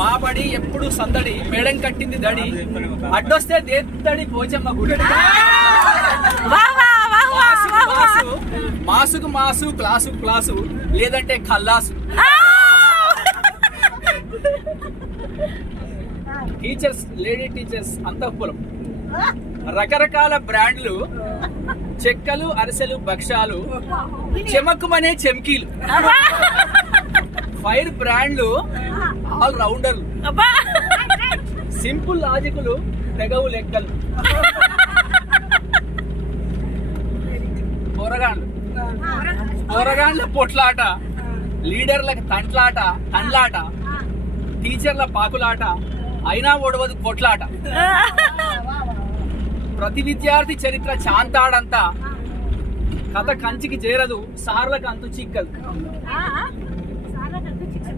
మా బడి ఎప్పుడు సందడి, మేడం కట్టింది దడి, అడ్డొస్తే దేత్తడి పోచమ్మ గుడి. మాసుకు మాసు, క్లాసు క్లాసు, లేదంటే ఖల్లాసు. టీచర్స్, లేడీ టీచర్స్ అంతఃపురం, రకరకాల బ్రాండ్లు, చెక్కలు, అరిసెలు, భక్ష్యాలు, చెమక్కుమనే చెమ్కీలు, ఫైర్ బ్రాండ్లు, ఆల్ రౌండర్లు, సింపుల్ లాజికులు, తెగవు లెక్కలు, పోరగాండ్ల పొట్లాట, లీడర్లకు తండ్లాట, టీచర్ల పాకులాట, అయినా ఓడవదు కొట్లాట, ప్రతి విద్యార్థి చరిత్ర చాంతాడంతా, కథ కంచికి చేరదు, సార్లకు అంతు చిక్కదు.